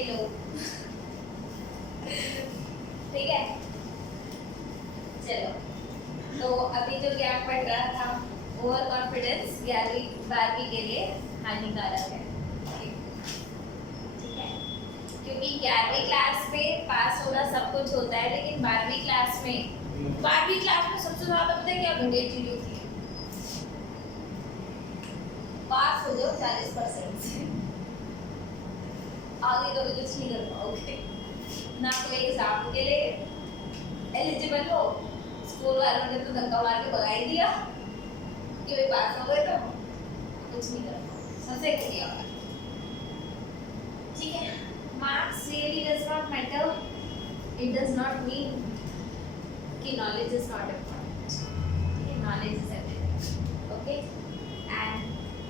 Hello ठीक है। चलो, तो अभी जो ज्ञान पढ़ रहा था, ओवर कॉन्फिडेंस 11वीं 12वीं के लिए हानिकारक है, ठीक है। क्योंकि 11वीं क्लास में पास होना सब कुछ होता है, लेकिन 12वीं क्लास में सबसे ज्यादा पता है क्या घटिया चीज होती है? पास हो जाओ 40% से, आगे कभी कुछ नहीं कर पाओगे, ना कोई एग्जाम के लिए एलिजिबल हो। स्कूल वालों ने तो धक्का मार के भगा ही दिया कि भाई पास हो गए तो कुछ नहीं कर पाओगे, सबसे घटिया होगा, ठीक है। Marks really does not matter, it does not mean कि नॉलेज इज नॉट इम्पोर्टेंट, ठीक है। Knowledge is everything, okay. And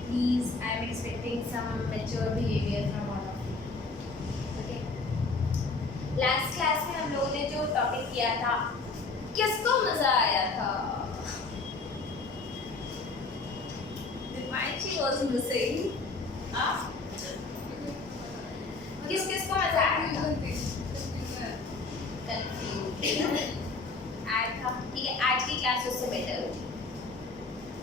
please I am expecting some mature behaviour from all of you, okay. Last class में हम लोगों ने जो topic किया था, किसको मजा आया था? Dimanshi was missing, हाँ? किसको मजा आया था? Confused आया था, ठीक है। आज की क्लास उससे बेटर होगी,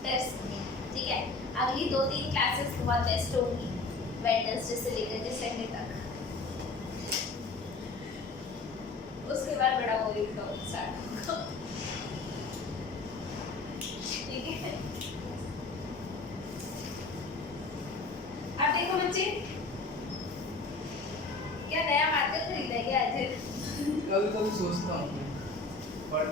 टेस्ट में, ठीक है। अगली 2-3 क्लासेस बहुत बेस्ट होगी, वेडनेसडे से लेकर संडे तक। उसके बाद बड़ा बोरिंग टॉपिक स्टार्ट होगा, ठीक है। अब देखो बच्चे, क्या नया मार्कर खरीदा है क्या आज? कभी कभी सोचता हूँ बट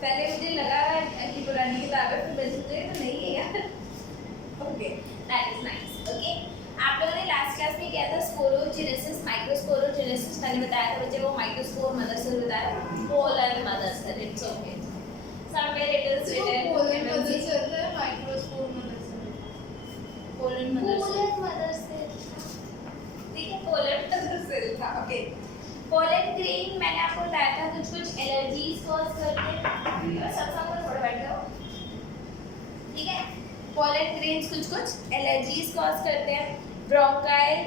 पहले मुझे लगा कि पुरानी किताबें फिर मैं सोचे तो नहीं है यार, okay, that is nice, okay. आप लोगों ने लास्ट क्लास में किया था स्पोरोजेनेसिस, माइक्रोस्पोरोजेनेसिस, मैंने बताया था बच्चे वो माइक्रोस्पोर मदर सेल बताया, polar mother cell, it's okay, somewhere it is written polar mother cell है, microspore mother cell, polar mother cell, ठीक है, पोलर मदर सेल था, ओके। पोलन ग्रेन मैंने आपको बताया था कुछ एलर्जीज कॉज करते हैं, सब को थोड़ा बैठ जाओ, ठीक है। पोलन ग्रेन्स कुछ एलर्जीज कॉज करते हैं, bronchial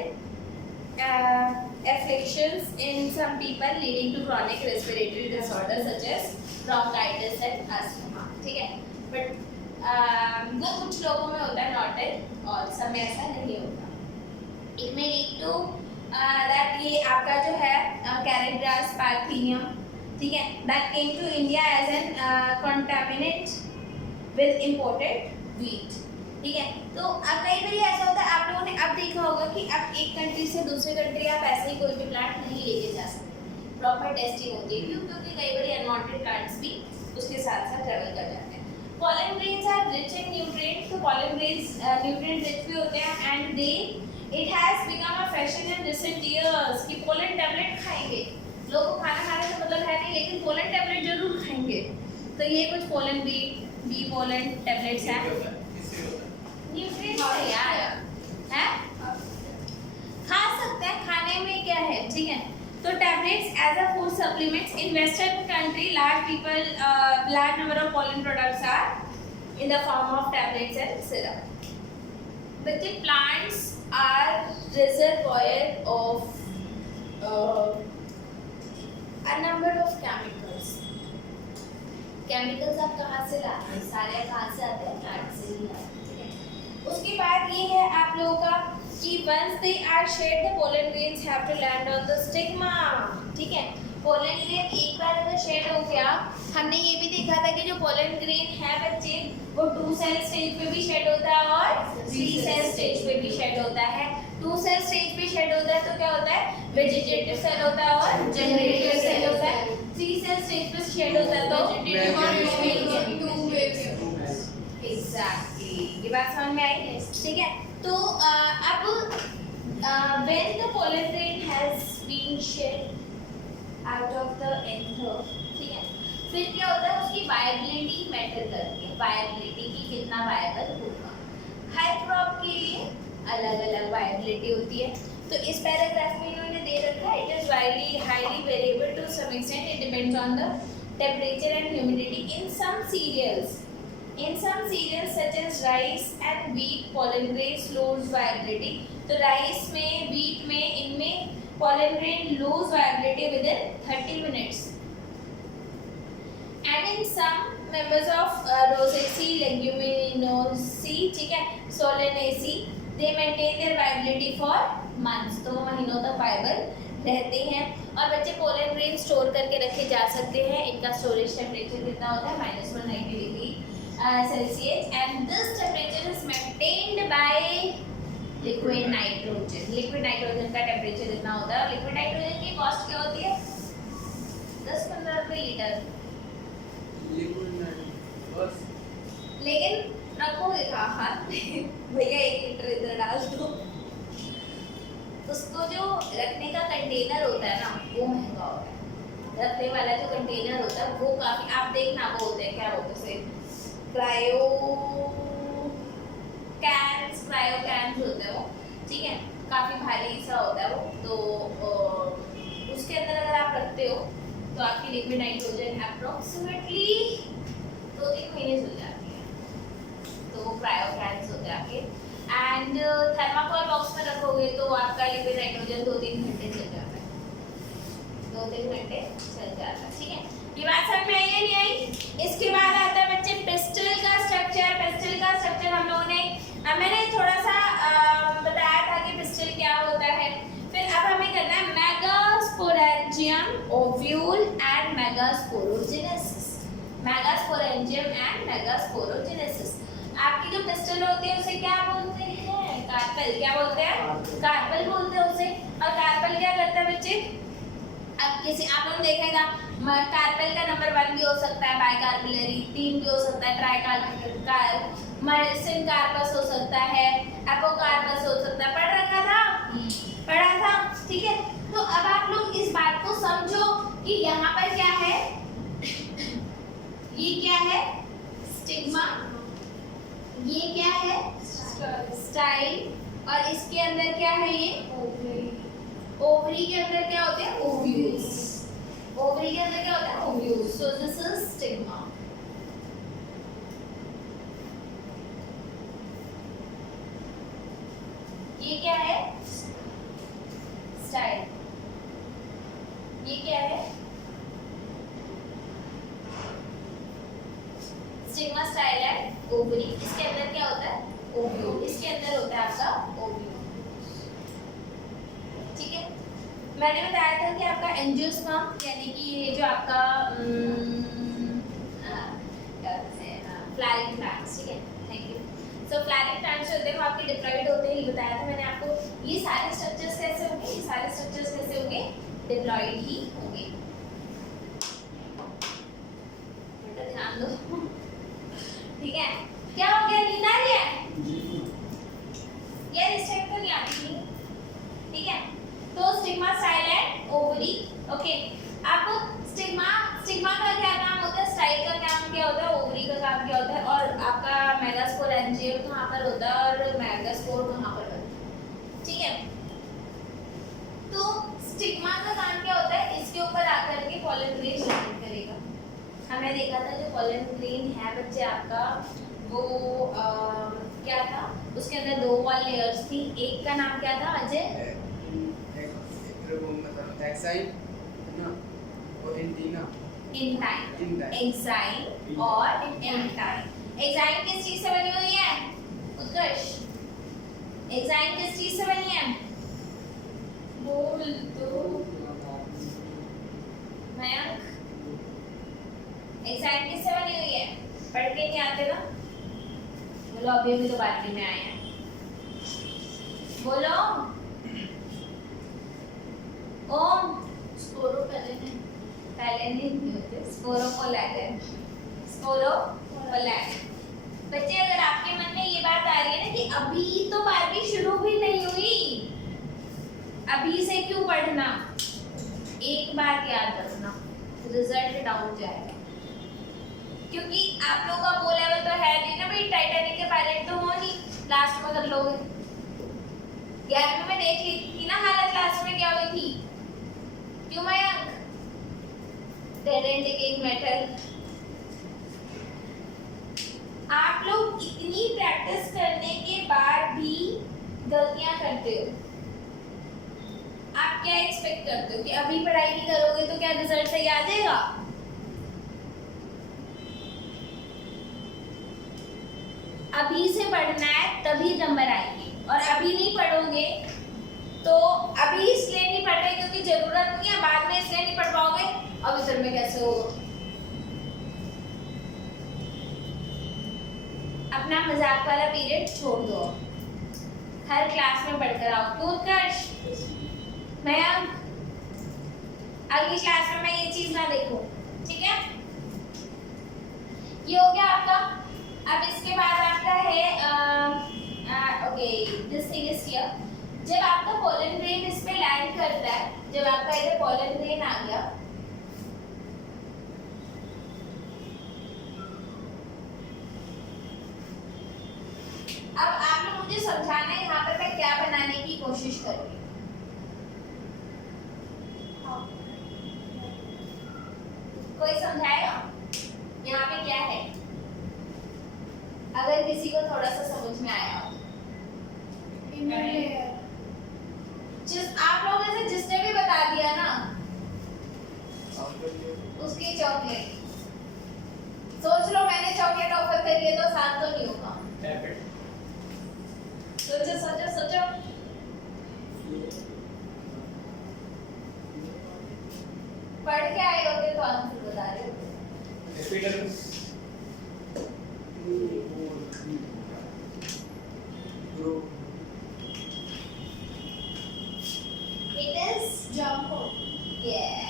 afflictions in some people leading to chronic respiratory disorders such as bronchitis and asthma, ठीक है। बट वो कुछ लोगों में होता है, नॉट इन ऑल, सब में ऐसा नहीं होता। It may lead to that ये आपका जो है कैरेट ग्रास पार्थिनियम, ठीक है, that came to India as an contaminate with imported wheat, ठीक है। तो कई बार ऐसा होता है, आप लोगों ने अब देखा होगा कि आप एक कंट्री से दूसरे कंट्री आप ऐसे ही कोई भी प्लांट नहीं लेके जा सकते, प्रॉपर टेस्टिंग होती है, क्यों? क्योंकि कई बार अनवांटेड प्लांट्स भी उसके साथ साथ ट्रेवल कर जाते हैं। pollen grains are rich in nutrients, तो pollen grains nutrient rich भी होते हैं, and they it has become a fashion in recent years कि pollen tablet खाएंगे लोग, खाना खाने से मतलब है नहीं, लेकिन pollen tablet जरूर खाएंगे। तो ये कुछ pollen बी pollen tablets हैं, न्यूट्रिएंट्स है यार, हैं, खा सकते हैं, खाने में क्या है, ठीक है। तो tablets as a food supplements in western country, large number of pollen products are in the form of tablets and syrup, but the plants are reservoir of a number of chemicals आप कहाँ से लाते हैं? सारे कहाँ से आते हैं? Plant से ही आते हैं, ठीक है। उसके बाद ये है आप लोगों का कि once they are shed the pollen grains have to land on the stigma, ठीक है। pollen grain एक बार अगर शेड हो गया, हमने ये भी देखा था कि जो pollen grain है बच्चे, वो 2 सेल स्टेज पे भी शेड होता है और 3 सेल स्टेज पे भी शेड होता है। 2 सेल स्टेज पे शेड होता है तो क्या होता है? वेजिटेटिव सेल होता है और जनरेटिव सेल होता है। 3 सेल स्टेज पे शेड होता है तो एग्जैक्टली, ये बात समझ में आई, ठीक है। तो अब when the pollen grain has been shed out of the anther, ठीक है, फिर क्या होता है? उसकी वायबिलिटी मैटर करती है, वायबिलिटी की कितना वायबल होगा। हर क्रॉप के लिए अलग अलग वायबिलिटी होती है। तो इस पैराग्राफ में इन्होंने दे रखा है, it is highly variable to some extent, it depends on the temperature and humidity in some cereals, In some cereals such as rice and wheat, pollen grains lose viability. तो राइस में, wheat में, इनमें pollen grain lose viability within 30 minutes. And in some members of Rosaceae, Leguminosae, ठीक है, Solanaceae, they maintain their viability for months. तो महीनों तक viable रहते हैं. और बच्चे पोलन ग्रेन स्टोर करके रखे जा सकते हैं. इनका स्टोरेज टेम्परेचर कितना होता है? -190 degree Celsius, and this temperature is maintained by liquid nitrogen. Liquid nitrogen का टेम्परेचर इतना होता है. और लिक्विड नाइट्रोजन की कॉस्ट क्या होती है? 10-15 रुपए लीटर. लिक्विड नहीं बस. लेकिन रखोगे कहाँ हाथ में? भैया 1 लीटर इधर डाल दो. उसको जो रखने का कंटेनर होता है ना, वो महंगा होता है. रखने वाला जो कंटेनर होता है वो काफी, आप देखना वो होते हैं, क्या बोलते हैं उसे, क्रायो कैन्स होते हैं वो, ठीक है, काफ़ी भारी सा होता है वो. तो उसके अंदर अगर आप रखते हो तो आपकी लिक्विड नाइट्रोजन अप्रोक्सीमेटली 2-3 महीने चल जाती है. तो वो क्रायो कैन्स होते हैं आपके. एंड थर्माकोल बॉक्स में रखोगे तो आपका लिक्विड नाइट्रोजन 2-3 घंटे चल जाता है. 2-3 घंटे चल जाता है, ठीक है. ये बात समझ में आई या नहीं आई? इसके बाद आता है बच्चे पिस्टल का स्ट्रक्चर. पिस्टल का स्ट्रक्चर हम लोगों ने, मैंने थोड़ा सा बताया था कि पिस्टल क्या होता है. फिर अब हमें करना है megasporangium, ovule and megasporogenesis. Megasporangium and megasporogenesis. आपकी जो पिस्टल होती है उसे क्या बोलते हैं? कार्पेल. क्या बोलते हैं? कार्पेल बोलते हैं उसे. और कार्पेल क्या करता है बच्चे? अब किसी, आप लोगों ने देखा था, कार्पेल का नंबर 1 भी हो सकता है, बाइकार्पेलरी 3 भी हो सकता है, ट्राइकार्पेल, मर्सिन कार्पस हो सकता है, एपोकार्पस हो सकता है. पढ़ रखा था? पढ़ा था, ठीक है. तो अब आप लोग इस बात को समझो कि यहाँ पर क्या है. ये क्या है? स्टिग्मा. ये क्या है? स्टाइल. और इसके अंदर क्या है? ये ओवरी के अंदर क्या होते हैं? ओव्यूल्स. ओवरी के अंदर क्या होता है? Ovules. So this is stigma. ये क्या है? स्टाइल. ये क्या है? Stigma, style and ovary. इसके अंदर क्या होता है? ओव्यूल. इसके अंदर होता है आपका ओव्यूल, ठीक है. मैंने बताया था कि आपका एंजियोस्पर्म यानी कि ये जो आपका फ्लावरिंग प्लांट्स, ठीक है. Thank you. So flowering plants होते हैं वो आपके डिप्लॉयड होते हैं. ये बताया था मैंने आपको. ये सारे स्ट्रक्चर्स कैसे होंगे? ये सारे स्ट्रक्चर्स कैसे होंगे? डिप्लॉयड ही होंगे. बेटा ध्यान दो, ठीक है. क्या हो गया? नींद आ रही है यार? इस टाइप तो नहीं आती थी, ठीक है. तो stigma, style and ovary. Okay. अब स्टिग्मा का क्या काम होता है? स्टाइल का काम क्या होता है? ओवरी का काम क्या होता है? और आपका मेगास्पोरेंजियम कहाँ पर होता है और मेगास्पोर कहाँ पर होता है, ठीक है. तो स्टिग्मा का काम क्या होता है? इसके ऊपर आकर के पॉलन ग्रेन लैंड करेगा. हमने देखा था जो पॉलन ग्रेन है बच्चे आपका, वो क्या था? उसके अंदर 2 वॉल लेयर्स थी. एक का नाम क्या था अजय? एक्साइन ना और एंटीना. इंटाइन. एक्साइन और इंटाइन. एक्साइन किस चीज से बनी हुई है? उत्कर्ष, एक्साइन किस चीज से बनी है? बोल दो मयंक. एक्साइन किस से बनी हुई है? पढ़ के नहीं आते ना? बोलो, अभी तो बात में आए हैं. बोलो. ओम. स्पोरोपोलैंड. नहीं होते, स्पोरोपोलैंड. स्पोरोपोलैंड. बच्चे अगर आपके मन में ये बात आ रही है ना कि अभी तो 12वीं शुरू भी नहीं हुई, अभी से क्यों पढ़ना, एक बात याद रखना, रिजल्ट डाउन जाएगा. क्योंकि आप लोगों का वो लेवल तो है नहीं ना भाई, टाइटैनिक के पायलट तो हो नहीं, लास्ट में कर लोगे. 11वीं में देख ली थी ना हालत लास्ट में क्या हुई थी? क्यों Mayank? Dead and taking metal. आप लोग इतनी प्रैक्टिस करने के बाद भी गलतियां करते हो। आप क्या एक्सपेक्ट करते हो कि अभी पढ़ाई नहीं करोगे तो क्या रिजल्ट सही आ जाएगा? अभी से पढ़ना है तभी नंबर आएंगे, और अभी नहीं पढ़ोगे तो अभी इसलिए नहीं पढ़ रहे क्योंकि जरूरत नहीं है, बाद में इसलिए नहीं पढ़ पाओगे, अब इधर में कैसे होगा? अपना मजाक वाला पीरियड छोड़ दो, हर क्लास में पढ़कर आओ। क्यों उत्कर्ष? मैं अगली क्लास में मैं ये चीज ना देखूं, ठीक है? ये हो गया आपका। अब इसके बाद आपका है okay, this thing is here. जब आपका पोलन ग्रेन इस पे लैंड करता है, जब आपका इधर पोलन ग्रेन आ गया, अब आप लोग मुझे समझाना है यहाँ पर मैं क्या बनाने की कोशिश कर रही हूँ। कोई समझाएगा यहाँ पे क्या है? अगर किसी को थोड़ा सा समझ में आया हो। आप लोगों में से जिसने भी बता दिया ना उसकी चॉकलेट। सोच लो मैंने चॉकलेट ऑफर करी है तो साथ तो नहीं होगा। सोचो सोचो सोचो। पढ़ के आए होते तो आंसर बता रहे होते। It is jumbo. Yeah.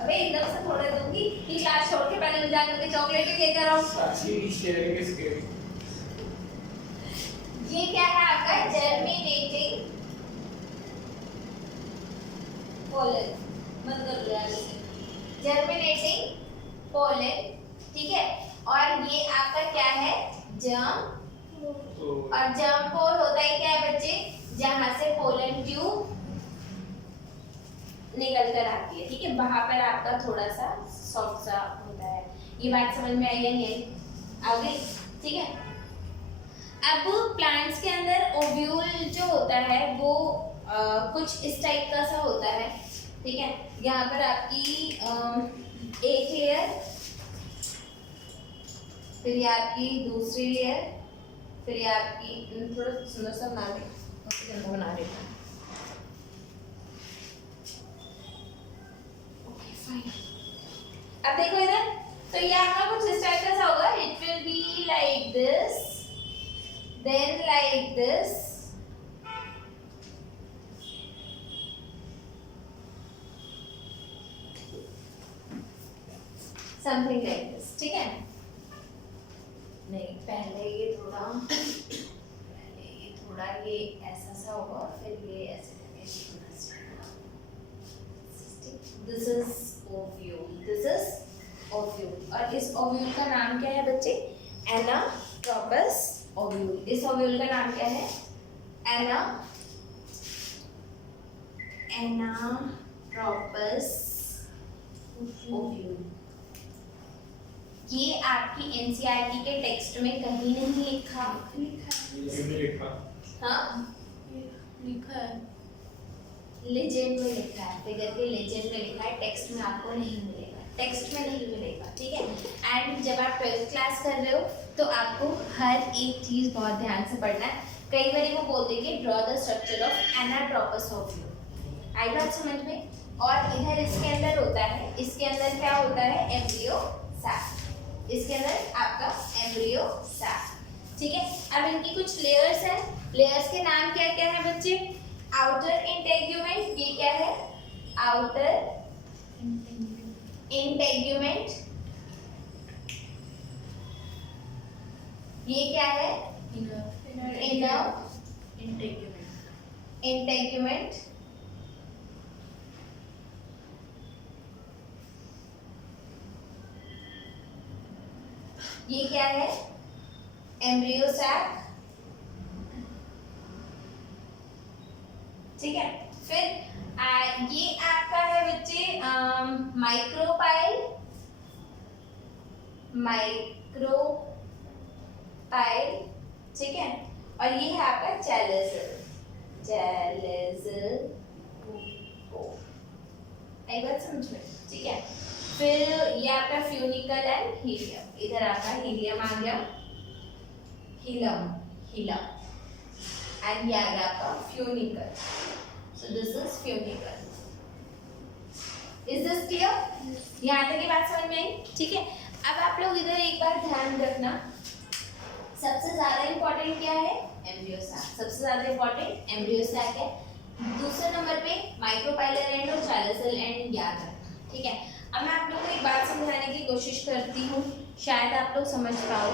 अबे एकदम से थोड़े दूंगी कि क्लास छोड़ के पहले मजाक करके चॉकलेट ही लेकर आओ। ये क्या है आपका? Germinating pollen. मत कर लो यार इसे। जर्मिनेटिंग पोलन, ठीक है? और ये आपका क्या है? जर्म। और जर्म पोर होता है क्या है बच्चे? जहां से पोलन ट्यूब निकल कर आती है, ठीक है? वहां पर आपका थोड़ा सा सॉफ्ट सा होता है। ये बात समझ में आई है नहीं? आ गई? ठीक है। अब प्लांट्स के अंदर ओव्यूल जो होता है वो कुछ इस टाइप का सा होता है, ठीक है? यहाँ पर आपकी एक लेयर, फिर ये आपकी दूसरी लेयर, फिर ये आपकी थोड़ा सुंदर सा बना रही बना रही हूँ। Okay fine. अब देखो इधर, तो ये आपका कुछ इस टाइप का सा होगा। It will be like this, then like this, something like this, ठीक है? नहीं, पहले ये थोड़ा ये ऐसा सा होगा, फिर ये ऐसे करके this is ovule, this is ovule. और इस ओव्यूल का नाम क्या है बच्चे? Anatropous ovule. इस ओव्यूल का नाम क्या है? Anatropous ovule. ये आपकी एनसीईआरटी के टेक्स्ट में कहीं नहीं लिखा। हाँ लिखा है, लेजेंड में लिखा है, फिगर के लेजेंड में लिखा है, टेक्स्ट में आपको नहीं मिलेगा, टेक्स्ट में नहीं मिलेगा, ठीक है? एंड जब आप 12th क्लास कर रहे हो तो आपको हर एक चीज़ बहुत ध्यान से पढ़ना है। कई बार वो बोल देंगे draw the structure of anatropous ovule. आई बात समझ में? और इधर इसके अंदर होता है, इसके अंदर क्या होता है? Embryo sac. इसके अंदर आपका एम्ब्रियो सैक, ठीक है? अब इनकी कुछ लेयर्स हैं। लेयर्स के नाम क्या क्या है बच्चे? आउटर इंटेग्यूमेंट, ये क्या है? आउटर इंटेग्यूमेंट, ये क्या है? इनर इंटेग्यूमेंट, ये क्या है? एम्ब्रियो सैक, ठीक है? फिर ये आपका है बच्चे माइक्रोपाइल, माइक्रोपाइल, पाइल, ठीक है, और ये है आपका चैलेजल, एक बात समझ में, ठीक है। फिर ये आपका फ्यूनिकल एंड हीलियम, इधर आपका हीलियम आ गया, हीलम एंड ये आ गया आपका funicle, so this is funicle. Is this clear? यहाँ तक की बात समझ में आई, ठीक है। अब आप लोग इधर एक बार ध्यान रखना, सबसे ज्यादा इंपॉर्टेंट क्या है? एम्ब्रियो सैक, सबसे ज्यादा इंपॉर्टेंट एम्ब्रियो सैक है। दूसरे नंबर पे माइक्रोपाइलर एंड और चैलेजल एंड याद रखना, ठीक है। अब मैं आप लोगों को एक बात समझाने की कोशिश करती हूँ, शायद आप लोग समझ पाओ।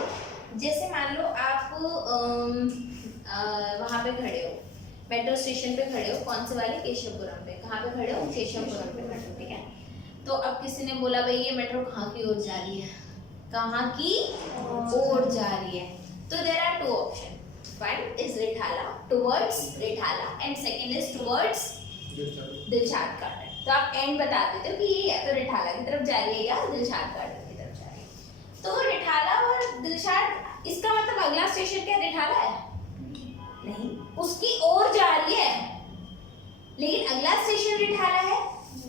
जैसे मान लो आप वहाँ पे खड़े हो, मेट्रो स्टेशन पे खड़े हो, कौन से वाले? केशवपुरम पे। कहाँ पे खड़े हो? केशवपुरम पे खड़े हो, ठीक है। तो अब किसी ने बोला भाई ये मेट्रो कहाँ की ओर जा रही है? कहाँ की ओर जा रही है? तो there are two option, one is Rithala, towards Rithala, and second is towards Dilshad Garden. तो आप एंड बता देते हो कि ये या तो रिठाला की तरफ जा रही है या दिलशाद गार्डन की तरफ जा रही है। तो रिठाला और दिलशाद, इसका मतलब अगला स्टेशन क्या रिठाला है? नहीं, उसकी ओर जा रही है, लेकिन अगला स्टेशन रिठाला है,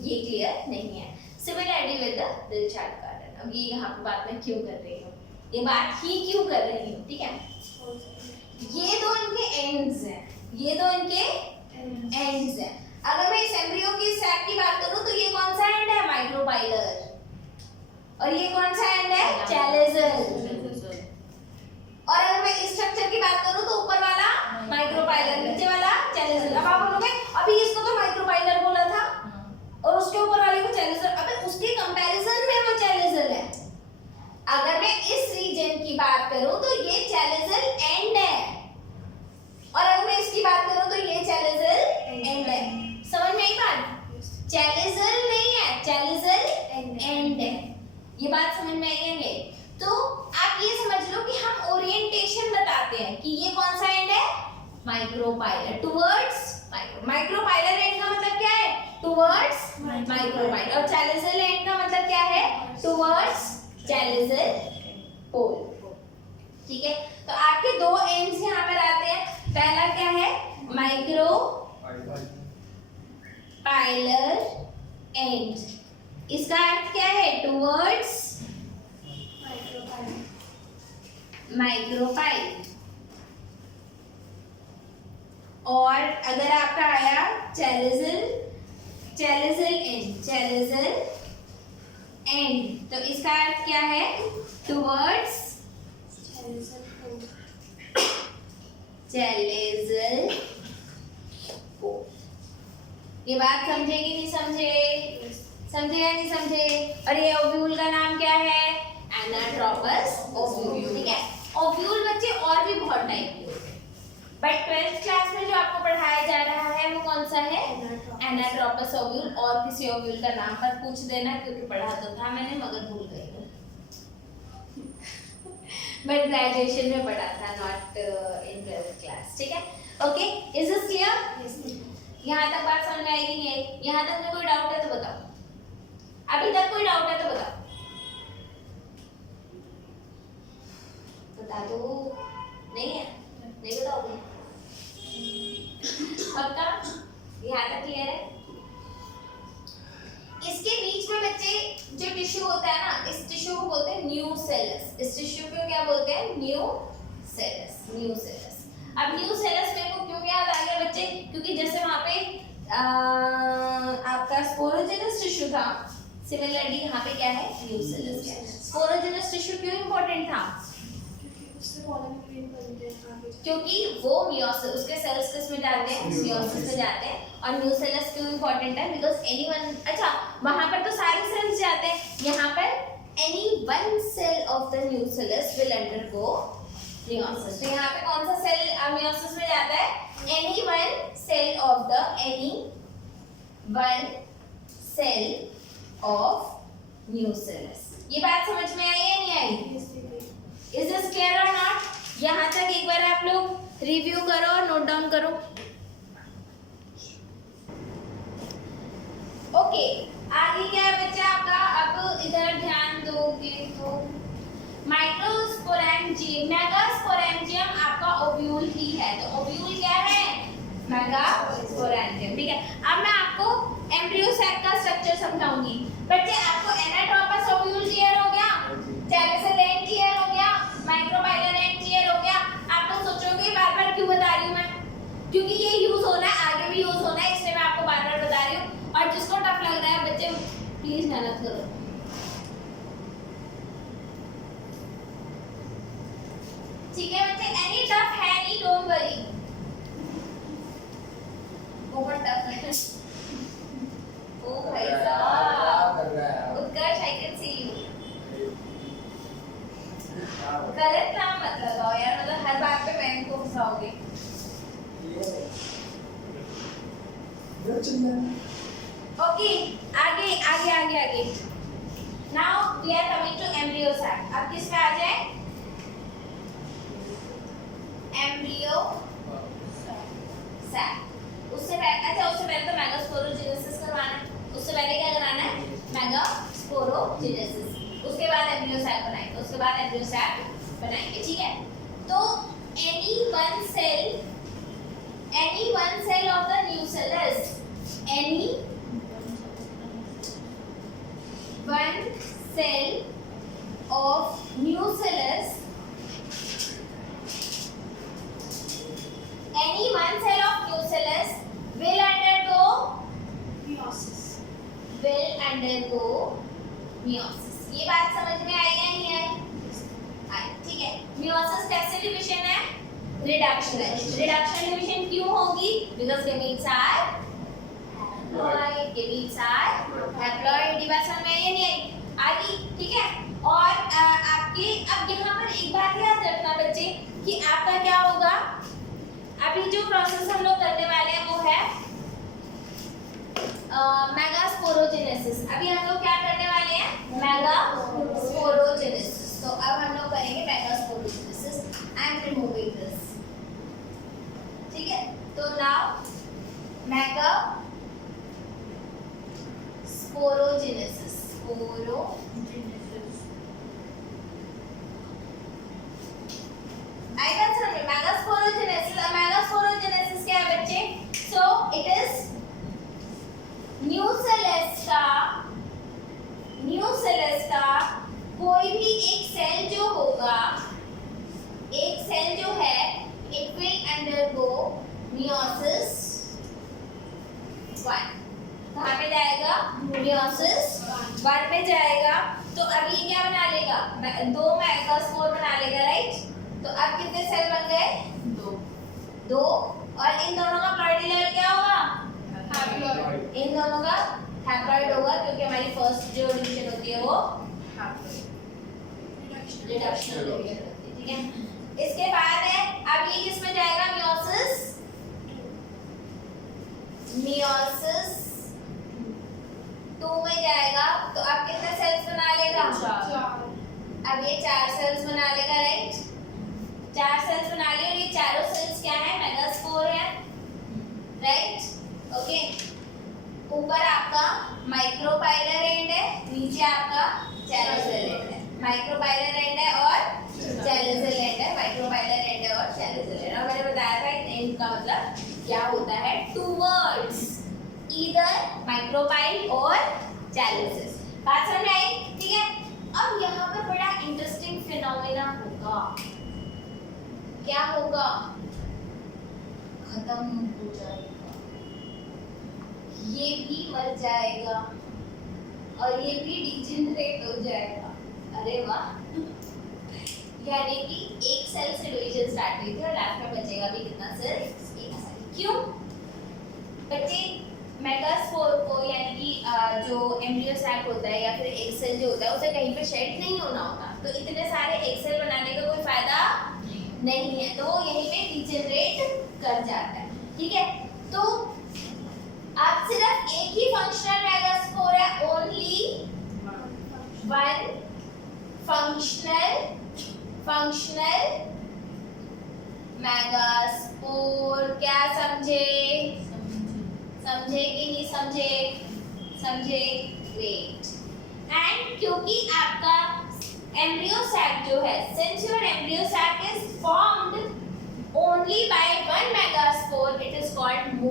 ये क्लियर नहीं है। Similarly with the Dilshad garden. अब ये यहाँ पे बात मैं क्यों कर रही हूँ, ये बात ही क्यों कर रही हूँ, ठीक है। ये दो इनके एंड्स हैं, ये दो इनके एंड्स हैं। अगर मैं इस एम्ब्रियो की सैक की बात करूँ तो ये कौन सा एंड है? माइक्रोपाइलर, और ये कौन सा एंड है? चैलेजल। और अगर मैं इस स्ट्रक्चर की बात करूं तो ऊपर वाला माइक्रोपाइलर, नीचे वाला चैलेजल। अब आप बोलोगे अभी इसको तो माइक्रोपाइलर बोला था और उसके ऊपर वाले को चैलेजल, अबे उसके कंपैरिजन में वो चैलेजल है। अगर मैं इस रीजन की बात करूं तो ये चैलेजल एंड है, और अगर मैं इसकी बात करूं तो ये चैलेजल एंड है। समझ में आई बात? चैलेजल नहीं है, चैलेजल एंड है। ये बात समझ में आई है नहीं? तो आप ये समझ लो कि हम ओरिएंटेशन बताते हैं कि ये कौन सा एंड है? माइक्रोपाइलर, टुवर्ड्स माइक्रोपाइलर एंड का मतलब क्या है? Towards micropylar. और चैलेजल एंड का मतलब क्या है? टुवर्ड्स चैलेजल पोल, ठीक है। तो आपके दो एंड्स यहाँ पर आते हैं। पहला क्या है? माइक्रोपाइलर एंड, इसका अर्थ क्या है? Towards micropyle. और अगर आपका आया चैलेजल एंड, तो इसका अर्थ क्या है? टुवर्ड्स चैलेजल पोल। ये बात समझे कि नहीं समझे? समझे या नहीं समझे? और ये ओव्यूल का नाम क्या है? एनाट्रोपस ओव्यूल, ठीक है। ओव्यूल बच्चे और भी बहुत टाइप के होते हैं, बट 12th क्लास में जो आपको पढ़ाया जा रहा है वो कौन सा है? Anatropous ovule. और किसी ओव्यूल का नाम पर पूछ देना, क्योंकि पढ़ा तो था मैंने मगर भूल गई हूँ। बट ग्रेजुएशन में पढ़ा था, नॉट इन 12th क्लास, ठीक है। Okay, is this clear? यहाँ तक बात समझ में आएगी नहीं? यहाँ तक में कोई डाउट है तो बताओ, अभी तक कोई डाउट है तो बताओ, बता दो। नहीं है? नहीं बताओगे? पक्का? यहाँ तक क्लियर है? इसके बीच में बच्चे जो टिश्यू होता है ना, इस टिश्यू को बोलते हैं न्यूसेलस। इस टिश्यू को क्या बोलते हैं? न्यूसेलस। अब न्यूसेलस मेरे को क्यों याद आ गया बच्चे? क्योंकि जैसे वहाँ पे आपका स्पोरोजेनस टिश्यू था, सिमिलरली यहाँ पे क्या है? न्यूसेलस है। स्पोरोजेनस टिश्यू क्यों इंपॉर्टेंट था? क्योंकि वो मियोसिस, उसके सेल्स किस में जाते हैं? मियोसिस में जाते हैं। और न्यूसेलस क्यों इंपॉर्टेंट है? बिकॉज एनीवन, अच्छा वहां पर तो सारे सेल्स जाते हैं, यहाँ पर any one cell of the nucellus will undergo meiosis. तो यहाँ पे कौन सा सेल मियोसिस में जाता है? Any one cell of nucellus. ये बात समझ में आई या नहीं आई? इज दिस क्लियर और नॉट? यहाँ तक एक बार आप लोग रिव्यू करो और नोट डाउन करो। ओके, आगे क्या है बच्चा आपका? अब इधर ध्यान दोगे तो माइक्रोस्पोरेंजियम, मेगास्पोरेंजियम ओव्यूल ही है, तो ओव्यूल क्या है? मेगास्पोरेंजियम। ठीक है, अब मैं आपको एम्ब्रियो सैक का स्ट्रक्चर समझाऊंगी। बच्चे आपको एनाटोमस ओव्यूल क्लियर हो गया, चैलिसल एंड क्लियर हो गया, माइक्रोबाइलर एंड क्लियर हो गया। आप लोग सोचोगे बार-बार क्यों बता रही हूं मैं, क्योंकि ये यूज होना है, आगे भी यूज होना है, इसलिए मैं आपको बार-बार बता रही हूं। और जिसको टफ लग रहा है बच्चे प्लीज मेहनत करो। ठीक है बच्चे, एनी टफ है नहीं, डोंट वरी, बहुत टफ है। ओ भाई साहब, उत्कर्ष आई कैन सी यू। गलत नाम मत लगाओ यार, मतलब हर बात पे बहन को फंसाओगे। ओके, आगे आगे आगे आगे। Now we are coming to embryo sac. अब किस पे आ जाए? Embryo sac. उससे पहले, अच्छा उससे पहले तो मेगास्पोरोजेनेसिस करवाना है। उससे पहले क्या कराना है? मेगास्पोरोजेनेसिस। उसके बाद एम्ब्रियो सैक बनाएंगे, उसके बाद एम्ब्रियो सैक बनाएंगे। ठीक है, तो any one cell of the nucellus, any one cell of nucellus, any one cell of nucellus will undergo meiosis, ये बात समझ में आई या नहीं आई? ठीक है, meiosis कैसे डिवीजन है? रिडक्शन है। रिडक्शन डिवीजन क्यों होगी? Because gametes are haploid, gametes are haploid। ये बात समझ में आई या नहीं आई? आगे, ठीक है। और आपके अब यहाँ पर एक बात याद रखना बच्चे कि आपका क्या होगा, अभी जो प्रोसेस हम लोग करने वाले हैं वो है मेगास्पोरोजेनेसिस। अभी हम लोग क्या करने वाले हैं? मेगास्पोरोजेनेसिस। तो अब हम लोग करेंगे megasporogenesis. I am removing this. ठीक है, तो now megasporogenesis, I can say megasporogenesis। megasporogenesis क्या है बच्चे? So it is nucellus का कोई भी एक सेल जो होगा, एक सेल जो है, it will undergo meiosis 1। कहाँ पे जाएगा? meiosis 1 पे जाएगा। तो अब ये क्या बना लेगा? दो मेगास्पोर बना लेगा, राइट? तो अब कितने सेल बन गए? दो। और इन दोनों का प्लॉइडी लेवल क्या होगा? हैप्लॉइड। इन दोनों का हैप्लॉइड होगा, क्योंकि हमारी फर्स्ट जो डिवीजन होती है वो रिडक्शन होती है। ठीक है, इसके बाद है अब ये किसमें जाएगा? meiosis 2 में जाएगा। तो अब कितने सेल्स बना लेगा? 4। अब ये 4 सेल्स बना लेगा, राइट? 4 सेल्स बना लिए और ये चारों सेल्स क्या है? मेगास्पोर है, राइट? ओके, ऊपर आपका माइक्रोबाइलर एंड है, नीचे आपका चैलिसल एंड है। माइक्रोबाइलर एंड है और चैलिसल एंड है, माइक्रोबाइलर एंड है और चैलिसल एंड। और मैंने बताया था एंड का मतलब क्या होता है? टूवर्ड्स ईदर माइक्रोबाइल और चैलिसिस। बात समझ आई? ठीक है, अब यहाँ पर बड़ा इंटरेस्टिंग फिनोमेना होगा। क्या होगा? खत्म हो जाएगा, ये भी मर जाएगा और ये भी डिजेनरेट हो जाएगा। अरे वाह, यानी कि एक सेल से डिवीजन स्टार्ट हुई थी और लास्ट में बचेगा भी कितना सेल? एक सेल। क्यों बच्चे? मेगास्पोर को यानी कि जो एम्ब्रियो सैक होता है या फिर एक सेल जो होता है उसे कहीं पे शेड नहीं होना होता, तो इतने सारे एक सेल बनाने का कोई फायदा नहीं है, तो वो यहीं पे डिजेनरेट कर जाता है। ठीक है, तो अब सिर्फ एक ही फंक्शनल मेगास्पोर है, ओनली वन फंक्शनल मेगास्पोर। क्या समझे? समझे कि नहीं समझे? समझे, ग्रेट। एंड क्योंकि आपका एम्ब्रियो सैक जो है, since your embryo sac is formed only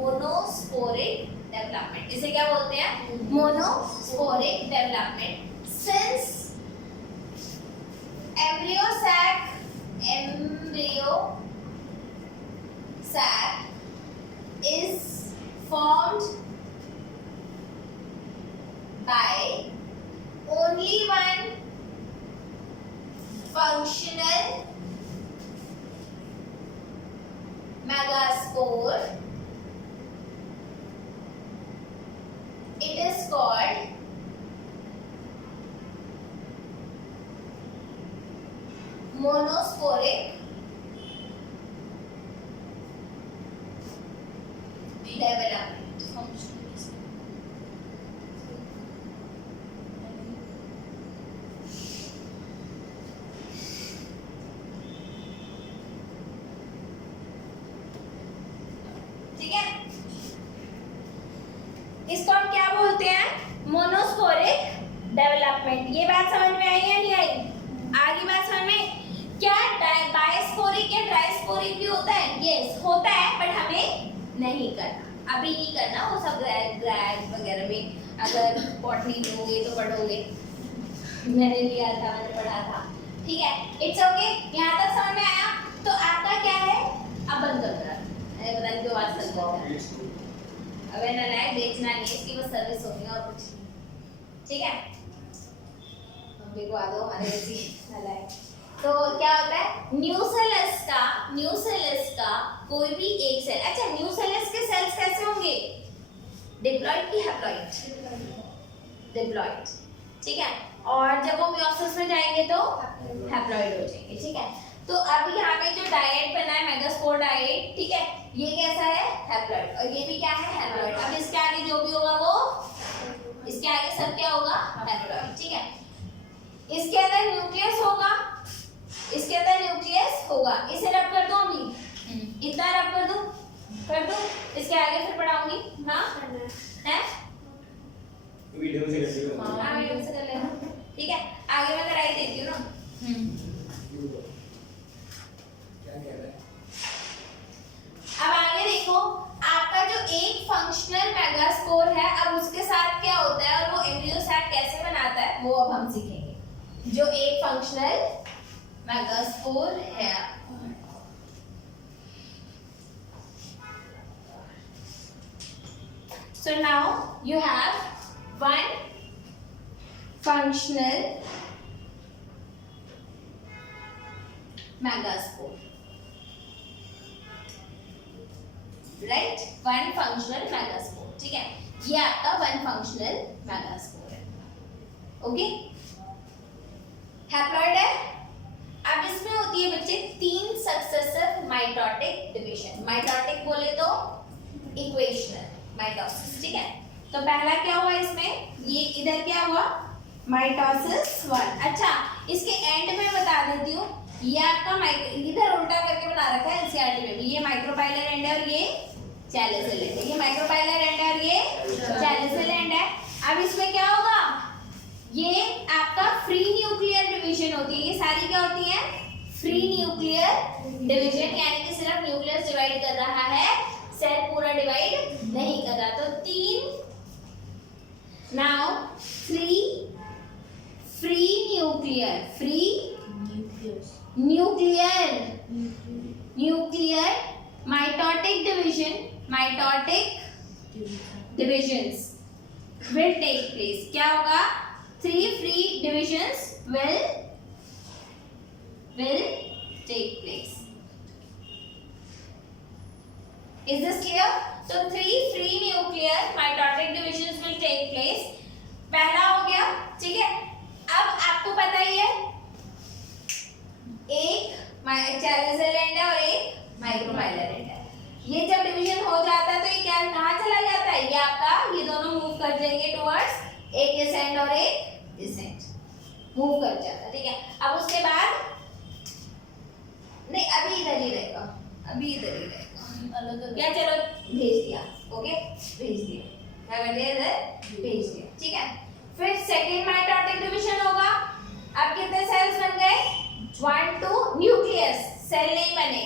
monosporic development. इसे क्या बोलते हैं? Monosporic development. Since embryo sac is formed by only one functional megaspore, it is called monosporic development। ठीक है, इसको हम क्या बोलते हैं? Monosporic development. ये बात समझ में आई या नहीं आई? आगे बात समझ में? क्या बायोस्पोरिक या ट्राइस्पोरिक भी होता है? यस होता है, बट हमें नहीं करना, अभी नहीं करना। वो सब ग्रैड वगैरह में अगर बॉटनी लोगे तो पढ़ोगे। मैंने लिया था, मैंने पढ़ा था। ठीक है, इट्स ओके। यहाँ तक समझ में आया? तो आपका क्या है? अब बंद कर दो। अरे पता नहीं क्यों बात कर रहा है। अबे ना लाइक बेचना नहीं, इसकी बस सर्विस होगी और कुछ नहीं। ठीक है, मम्मी को आ दो हमारे जैसी लाइक। तो क्या होता है? न्यूसेलस का कोई भी एक सेल। अच्छा, न्यूसेलस के सेल्स कैसे होंगे? डिप्लॉइड की हैप्लॉइड? डिप्लॉइड। ठीक है, और जब वो मियोसिस में जाएंगे तो हैप्लॉइड हो जाएंगे। ठीक है, तो अब यहाँ पे जो डाइट बना है मेगास्पोर डाइट, ठीक है, ये कैसा है? हैप्लॉइड। और ये भी क्या है? हैप्लॉइड। अब इसके आगे जो भी होगा वो, इसके आगे सब क्या होगा? हैप्लॉइड। ठीक है, इसके अंदर न्यूक्लियस होगा, इसके अंदर न्यूक्लियस होगा। इसे रब कर दो अभी, इतना रब कर दो, इसके आगे फिर पढ़ाऊंगी। हाँ है, वीडियो से कर लो। हाँ वीडियो से कर लेना। ठीक है, आगे मैं कराई देती हूँ ना। क्या कह रहा है? अब आगे देखो, आपका जो एक फंक्शनल मेगास्पोर है, अब उसके साथ क्या होता है और वो एम्ब्रियो सैक कैसे बनाता है, वो अब हम सीखेंगे। जो एक फंक्शनल मेगास्पोर है, so now you have one functional megaspore, right? One functional megaspore। ठीक है, ये आपका वन फंक्शनल मेगास्पोर है। ओके, हैप्लॉइड है। अब इसमें होती है बच्चे 3 सक्सेसिव माइटोटिक डिवीजन। माइटोटिक बोले तो इक्वेशनल माइटोसिस। ठीक है, तो पहला क्या हुआ इसमें? ये इधर क्या हुआ? माइटोसिस 1। अच्छा, इसके एंड में बता देती हूँ, ये आपका इधर उल्टा करके बना रखा है एनसीईआरटी में भी। ये माइक्रोपाइलर एंड है और ये चैलिसल एंड है। ये माइक्रोपाइलर एंड है और ये चैलिसल एंड है। अब इसमें क्या होगा? ये आपका फ्री न्यूक्लियर डिवीजन होती है। ये सारी क्या होती है? फ्री न्यूक्लियर डिवीजन, यानी कि सिर्फ न्यूक्लियस डिवाइड कर रहा है, सेल पूरा डिवाइड नहीं कर रहा। तो 3 now free nuclear mitotic divisions will take place। क्या होगा? 3 free divisions will take place। Is this clear? So 3 free nuclear mitotic divisions will take place। पहला हो गया। ठीक है, अब आपको पता ही है, एक चैलिसल एंड है और एक माइक्रोपाइलर एंड है। ये जब डिवीजन हो जाता है तो ये क्या कहाँ चला जाता है? ये आपका, ये दोनों मूव कर जाएंगे टुवर्ड्स, एक इस एंड और एक इस एंड मूव कर जाता है। ठीक है, अब उसके बाद नहीं, अभी इधर ही रहेगा, अलग क्या, चलो भेज दिया। ओके, भेज दिया, क्या कर दिया? इधर भेज दिया। ठीक है, फिर सेकंड माइटोटिक डिवीजन होगा। अब कितने सेल्स बन गए? 1 2 न्यूक्लियस, सेल नहीं बने।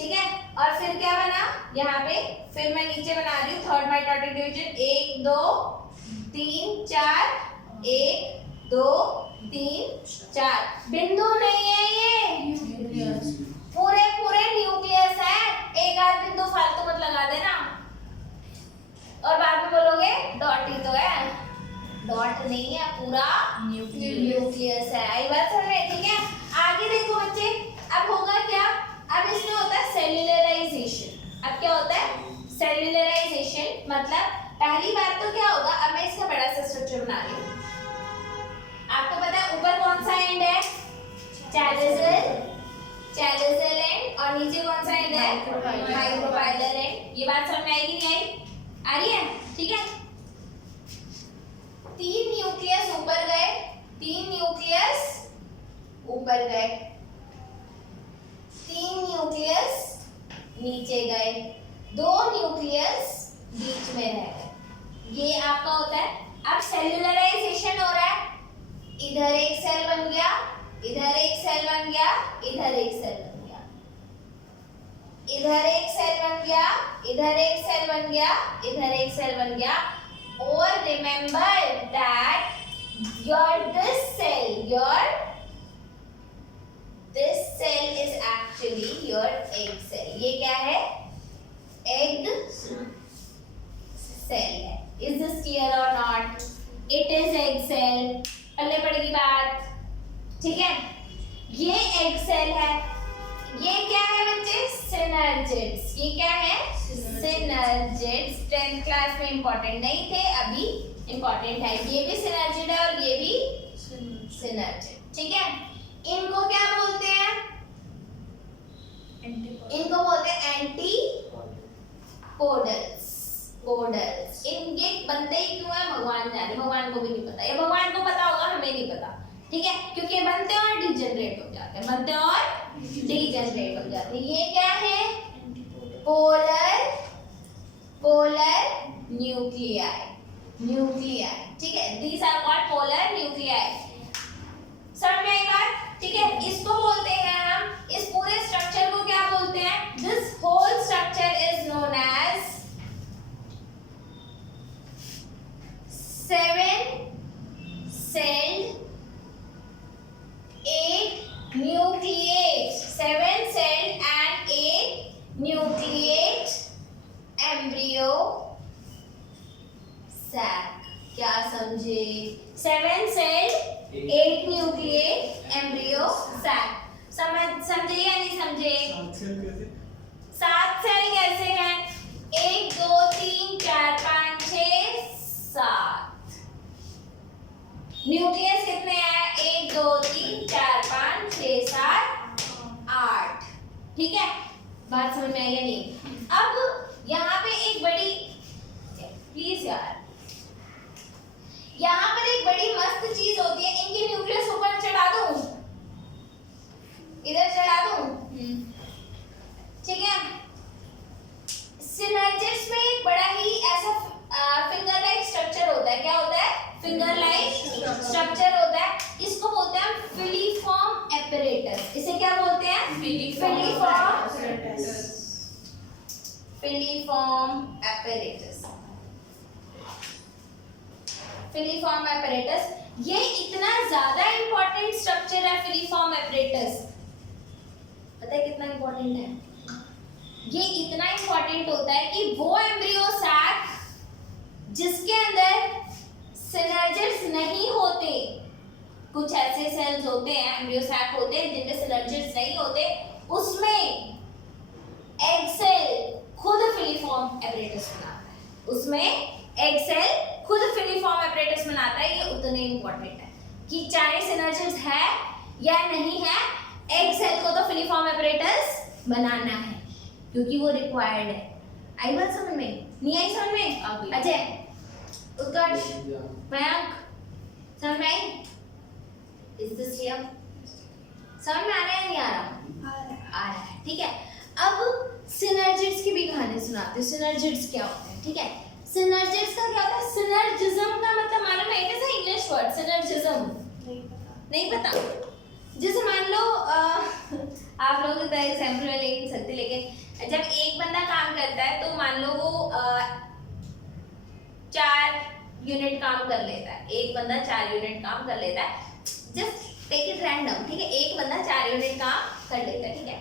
ठीक है। और फिर क्या बना यहाँ पे, फिर मैं नीचे बना रही हूँ थर्ड माइटोटिक डिवीजन, 1 2 3 4, 1 2 3 4, बिंदु नहीं है ये, पूरे पूरे न्यूक्लियस है, एक आध बिंदु फालतू मत लगा देना और बाद में बोलोगे डॉट ही तो है, डॉट नहीं है, पूरा न्यूक्लियस है। आई बात समझ में, ठीक है। आगे देखो बच्चे, अब होगा क्या, अब इसमें होता है सेल्यूलराइजेशन। अब क्या होता है सेल्यूलराइजेशन, मतलब पहली बात तो क्या होगा, अब मैं इसका बड़ा सा स्ट्रक्चर बना रही हूँ। आपको पता है ऊपर कौन सा एंड है, चैलेजल एंड, और नीचे कौन सा एंड है, माइक्रोफाइलर एंड। ये बात समझ में आएगी नहीं आई, आ रही है, ठीक है। 3 न्यूक्लियस ऊपर गए, 3 न्यूक्लियस ऊपर गए, 3 न्यूक्लियस नीचे गए, 2 न्यूक्लियस बीच में रह गए। ये आपका होता है। अब सेल्यूलराइजेशन हो रहा है, इधर एक सेल बन गया, इधर एक सेल बन गया, इधर एक सेल बन गया, इधर एक सेल बन गया, इधर एक सेल बन गया, इधर एक सेल बन गया। और remember that this cell is actually your egg cell. ये क्या है, egg cell है। Is this clear or not? It is egg cell. पहले पढ़ी बात, ठीक है। ये egg cell है, ये क्या है बच्चे, synergids। ये क्या है, synergids। 10th क्लास में इंपॉर्टेंट नहीं थे, अभी इंपॉर्टेंट है। ये भी synergid है और ये भी synergid, ठीक है। इनको क्या बोलते हैं, इनको बोलते हैं एंटीपोडल्स। इनके बनते ही क्यों है भगवान जाने, भगवान को भी नहीं पता, या भगवान को पता होगा हमें नहीं पता, ठीक है। क्योंकि ये बनते हैं और डिजनरेट हो जाते हैं, बनते हैं और डिजनरेट हो जाते हैं। ये क्या है, पोलर न्यूक्लियाई, ठीक है। These are called polar nuclei. समझ में आई बात, ठीक है। इसको बोलते हैं हम, इस पूरे स्ट्रक्चर को क्या बोलते हैं, this whole structure is known as 7-celled 8-nucleate, 7-celled and 8-nucleate embryo sac। क्या समझे, 7-celled 8-nucleate embryo sac। समझे या नहीं समझे, 7 सेल कैसे हैं, 1 2 3 4 5 6 7। न्यूक्लियस कितने हैं, 1 2 3 4 5 6 7 8, ठीक है। बात समझ में आई या नहीं। अब यहाँ पे एक बड़ी, प्लीज यार, यहाँ पर एक बड़ी मस्त चीज होती है, इनकी न्यूक्लियस ऊपर चढ़ा दूं, इधर चढ़ा दूं, ठीक है। सिनर्जिड्स में एक बड़ा ही ऐसा फिंगर लाइक स्ट्रक्चर होता है, क्या होता है, फिंगर लाइक स्ट्रक्चर होता है। इसको बोलते हैं फिलीफॉर्म एपरेटस। इसे क्या बोलते हैं, फिलीफॉर्म एपरेटस। फिलीफॉर्म एपरेटस, ये इतना ज्यादा इंपॉर्टेंट स्ट्रक्चर है फिलीफॉर्म एपरेटस। पता है कितना इंपॉर्टेंट है, ये इतना इंपॉर्टेंट होता है कि वो एम्ब्रियो सैक जिसके अंदर सिनर्जिड्स नहीं होते, कुछ ऐसे सेल्स होते हैं, एम्ब्रियो सैक होते हैं जिनमें सिनर्जिड्स नहीं होते, उसमें एग सेल खुद फिलीफॉर्म एपरेटस बनाता है, उसमें एग सेल खुद फिलीफॉर्म एपरेटस बनाता है। ये उतने इंपॉर्टेंट है कि चाहे सिनर्जिड्स है या नहीं है, एग सेल को तो फिलीफॉर्म एपरेटस बनाना है क्योंकि वो रिक्वायर्ड है। आई बात समझ में, नहीं आई समझ में, अच्छा उत्कर्ष मयंक समझ में आई, इज दिस क्लियर, समझ में आ रहा है नहीं आ रहा, आ रहा है, ठीक है। अब सिनर्जिड्स की भी कहानी सुनाते हैं, सिनर्जिड्स क्या होते हैं, ठीक है। सिनर्जिड्स का क्या होता है, सिनर्जिज्म का मतलब मालूम है, कैसा इंग्लिश वर्ड सिनर्जिज्म, नहीं पता। जैसे मान लो आप लोग तो एग्जाम्पल में ले नहीं सकते, लेकिन यूनिट काम कर लेता है, एक बंदा 4 यूनिट काम कर लेता है, जस्ट टेक इट रैंडम, ठीक है, एक बंदा 4 यूनिट काम कर लेता है, ठीक है।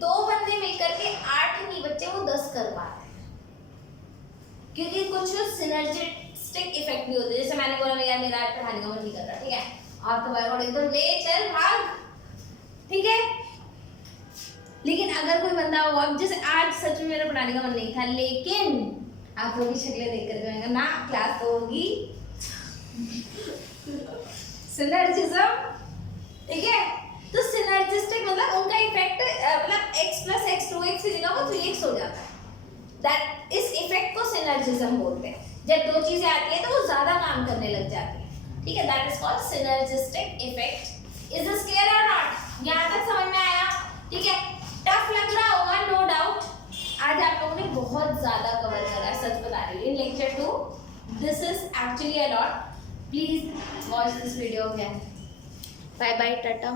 2 बंदे मिलकर के 8 नहीं बच्चे वो 10 कर पा रहे हैं, क्योंकि कुछ सिनर्जिस्टिक इफेक्ट भी होते हैं। जैसे मैंने बोला यार मेरा आज पढ़ाने का मन नहीं कर रहा, ठीक है, आप तो भाई एकदम ले चल भाग, ठीक है। लेकिन अगर कोई बंदा हो, अब जैसे आज सच में मेरा पढ़ाने का मन नहीं था, लेकिन आप लोगों की शक्लें देख कर कहेंगे ना क्लास तो होगी, सिनर्जिज्म, ठीक है। तो सिनर्जिस्टिक मतलब उनका इफेक्ट मतलब x + x 2x की जगह वो 3x हो जाता है, दैट इस इफेक्ट को सिनर्जिज्म बोलते हैं। जब 2 चीजें आती है तो वो ज्यादा काम करने लग जाती है, ठीक है, that is called synergistic effect. Is this clear और नॉट? यहां तक समझ में आया, ठीक है। टफ लग रहा होगा नो डाउट, आज आप लोगों ने बहुत ज्यादा कवर करा है, सच बता रही हूँ। In lecture 2 this is actually a lot, please watch this video again. Bye bye, Tata.